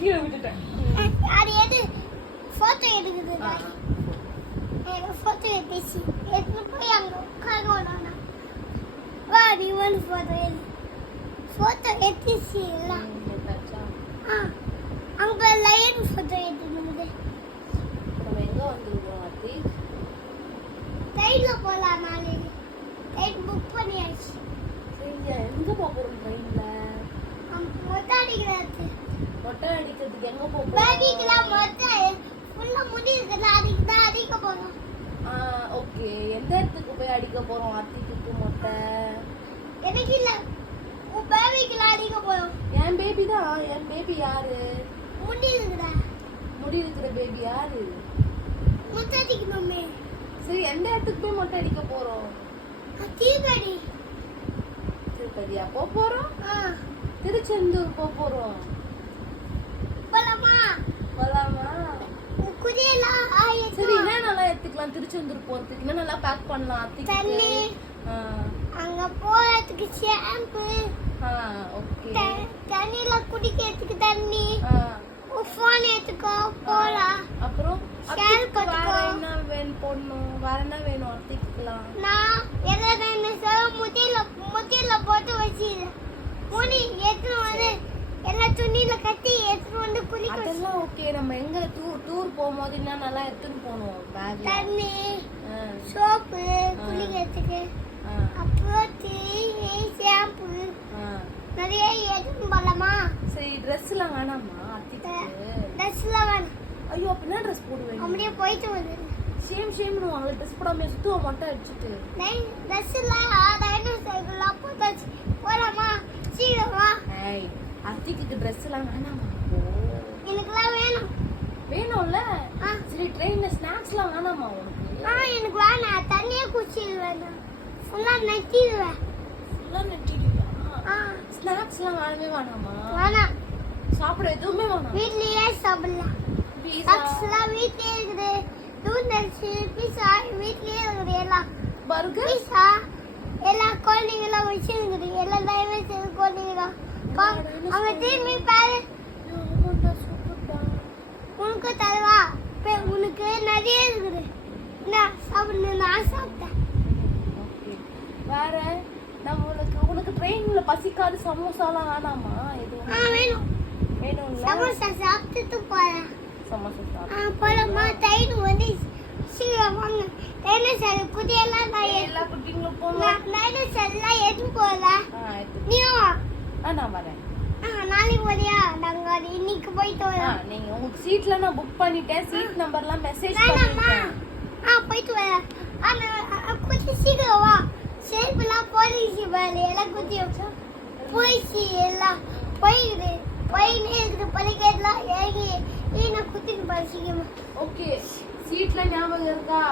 கீழே விட்டுட்டேன். அது எது போட்டோ எடுக்குது போட்டோ எடுத்து போய் அங்க உட்காருவோம். வா நீ வந்து போட்டோ எடுத்து அங்க லைன் போட்டோ எடுக்கணுது. நம்ம எங்க வந்துருக்கோம் ஆத்தி? ட்ரெயின்ல போலாம். நாளைக்கு ட்ரெயின் புக் பண்ணியாச்சு. சரிங்க, எங்க போறோம் ட்ரெயின்ல? மொட்டை அடிக்கிறது. மொட்டை அடிக்கிறதுக்கு எங்க போறோம்? பேபிக்குலாம் மொட்டை ஃபுல்லா முடி இருக்குல்ல, அதுக்கு தான் அடிக்க போறோம். ஓகே. எந்த இடத்துக்கு போய் அடிக்க போறோம் ஆத்திக்கு மொட்டை? எனக்கு இல்ல, உன் பேபிக்குலாம் அடிக்க போறோம். என் பேபி தான். என் பேபி யாரு? முடி இருக்குடா. முடி இருக்கிற பேபி யாரு? மொட்டை அடிக்கணுமே. சரி, எந்த இடத்துக்கு போய் மொட்டை அடிக்க போறோம்? தீபடி. திருப்பதியா போறோம்? திருச்செந்தூர் போறோம். போலாமா? போலாமா? குடியெல்லாம் சரி, என்ன நல்லா எடுத்துக்கலாம் திருச்செந்தூர் போறதுக்கு? என்ன நல்லா பேக் பண்ணலாம்? தண்ணி, அங்க போறதுக்கு ஷாம்பு, ஓகே. தண்ணில குடிக்கிறதுக்கு தண்ணி, ஃபோன் எடுத்துக்கோ போலாம். அப்புறம் ஷேர் பண்ணிக்கோ. என்ன வேணும் போடணும்? வேற என்ன வேணும் அத்திக்கலாம்? நான் என்ன சொல்ல முட்டில போட்டு வச்சிருக்கேன். முடி எடுத்து வந்து எல்லா துணியில கட்டி எடுத்து வந்து குளிக்க. அதெல்லாம் ஓகே. நம்ம எங்க டூர் போகும்போது என்ன நல்லா எடுத்துன்னு போகணும்? பேக், தண்ணி, சோப்பு குளிக்கிறதுக்கு, அப்புறம் ஷாம்பு நிறைய எடுத்துன்னு போலாமா? சரி, ட்ரெஸ் எல்லாம் வேணாமா அத்திக்கு? ட்ரெஸ் எல்லாம் வேணும். ஐயோ, அப்படின்னா ட்ரெஸ் போடுவேன். அப்படியே போயிட்டு வந்து ஷேம்னு வாங்கல. ட்ரெஸ் போடாம சுத்துவோம் மொட்டை அடிச்சுட்டு. ட்ரெஸ் எல்லாம் டைனோசைக்கிள்லாம் போட்டாச்சு. போலாமா? சீக்கிரம் வா. அத்திக்கு ட்ரெஸ் எல்லாம் வேணாமா? எனக்குலாம் வேணும். வேணும்ல? சரி, ட்ரெயின்ல ஸ்நாக்ஸ் எல்லாம் வேணாமா உனக்கு? எனக்கு வேணாம். தண்ணியே குடிச்சிடுவேன். ஃபுல்லா நெட்டிடுவேன். ஃபுல்லா நெட்டிடுவியா? ஸ்நாக்ஸ் எல்லாம் வேணவே வேணாமா? வேணாம். சாப்பிட எதுவுமே வேணாம். வீட்லயே சாப்பிடலாம். ஸ்நாக்ஸ்லாம் வீட்லயே இருக்குது. நூடுல்ஸ், பீஸா வீட்லயே இருக்குது. எல்லாம் பர்கர், பீஸா எல்லாம் குழந்தைங்களாம் வச்சிருக்குது. எல்லாம் டைமே சேர்ந்து குழந்தைங்க அவங்க திரும்பி பாரு. உனக்கு தருவா? உனக்கு நிறைய இருக்குது. நான் சாப்பிடணும். நான் சாப்பிட்டேன். வேற உனக்கு ட்ரெயின்ல பசிக்காது சமோசாலாம் வேணாமா? எதுவும் வேணும். வேணும்ல? சமோசா சாப்பிட்டுட்டு போறேன். சமோசா சாப்பிட்டு போலாமா? ட்ரெயின் வந்து சீக்கிரம் வாங்க. டைனோசர் குட்டியெல்லாம் எல்லா குட்டிங்களும் போகலாம். டைனோசர்லாம் எதுவும் போகல. நீயும் நான் வரேன். நாளைக்கு வரியா? நாங்க இன்னைக்கு போயிட்டு வரோம். நீங்க உங்க சீட்ல நான் புக் பண்ணிட்டேன். சீட் நம்பர்லாம் மெசேஜ் பண்ணிட்டேன். போயிட்டு வரேன். கொஞ்சம் சீக்கிரம் வா. செருப்புலாம் போலீஸ் பாரு. எல்லாம் குத்தி போயிடுச்சு. எல்லாம் போயிடுது. போயினே இருக்குது. பழிக்கலாம் இறங்கி நான் குத்திட்டு பாரு சீக்கிரமா. ஓகே. சீட்ல ஞாபகம் இருக்கா?